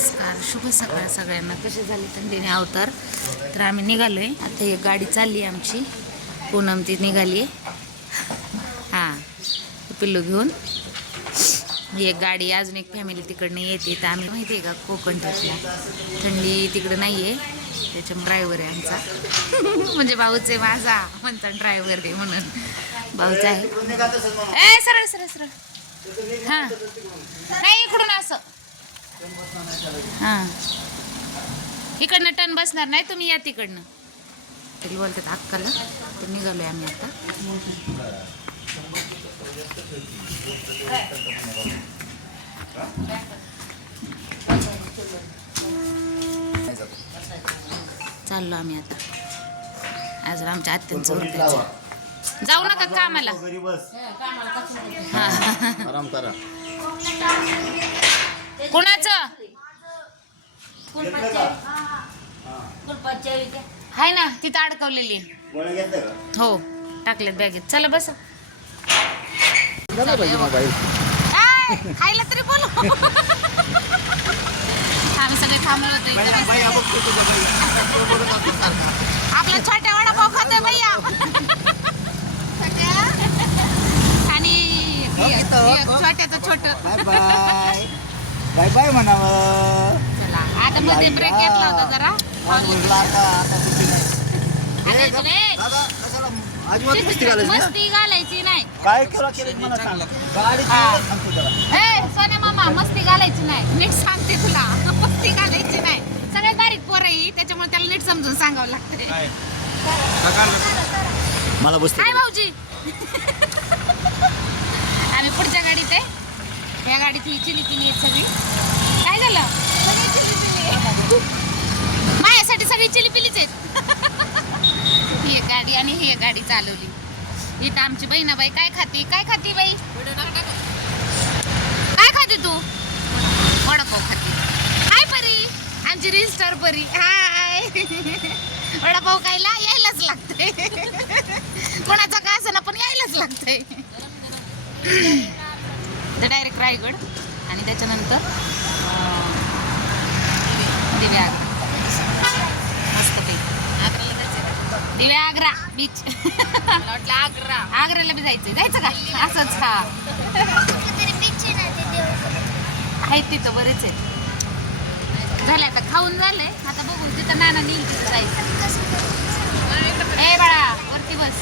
नमस्कार, शुभ सकाळ सगळ्यांना. कसे झाले थंडीने अवतार. तर आम्ही निघालोय आता. एक गाडी चालली आहे आमची, पूनम ती निघाली हां पिल्लू घेऊन. एक गाडी अजून एक फॅमिली तिकडनं येते. तर आम्ही माहिती आहे का कोकण ट्रिपला. थंडी तिकडं नाही आहे, त्याच्यामुळे ड्रायव्हर आहे आमचा म्हणजे भाऊच आहे माझा, म्हणता ड्रायव्हर आहे म्हणून भाऊच आहे. ए सरळ सरळ सरळ हां नाही इकडून असं हां इकडनं टर्न बसणार नाही, तुम्ही या तिकडनं. तरी बोलतात अक्काला. तर निघालोय आम्ही आता. चाललो आम्ही आता. आज आमच्या आत्यांचं होतं. जाऊ नका कामाला. आराम करा. कोणाचं आहे ना तिथं अडकवलेली. हो टाकलेत बॅगेत. चला बस. खायला तरी बोल. आम्ही सगळे थांबलो होतो. आपला छोट्या वडापाव खातोय भैया. आणि छोट्याचं छोट. बाय बाय म्हणावं. चला आता मध्ये ब्रेक घेतला होता जरा. मस्ती घालायची नाही. काय केलं मला सांग. गाडी सोन्या मामा मस्ती घालायची नाही. नीट सांगते तुला, मस्ती घालायची नाही. सगळ्यात बारीक पोर आहे त्याच्यामुळे त्याला नीट समजून सांगावं लागतंय. मला बसते. काय भाऊजी. आम्ही पुढच्या गाडीत आहे. या गाडीत ही चिलीपिली आहे सगळी. काय झालं. माझ्यासाठी सगळी चिलीपिलीच आहेत. ही एक गाडी आणि ही एक गाडी चालवली. इथं आमची बहिणाबाई काय खाती. काय खाती बाई. काय खाते तू. वडापाव खाती. हाय परी, आमची रील स्टार परी. हाय. वडापाव खायला यायलाच लागतंय. कोणाचा का असं ना पण यायलाच लागतंय. तर डायरेक्ट रायगड आणि त्याच्यानंतर दिव्या मस्तपैकी दिव्या आग्रा बीच. आग्र्याला बी जायचं का असंच. हा आहेत तिथं बरेच आहेत. झाले आता खाऊन झालंय. आता बघू तिथं नाना नेईल तिथं जायचं. ए बाळा वरती बस.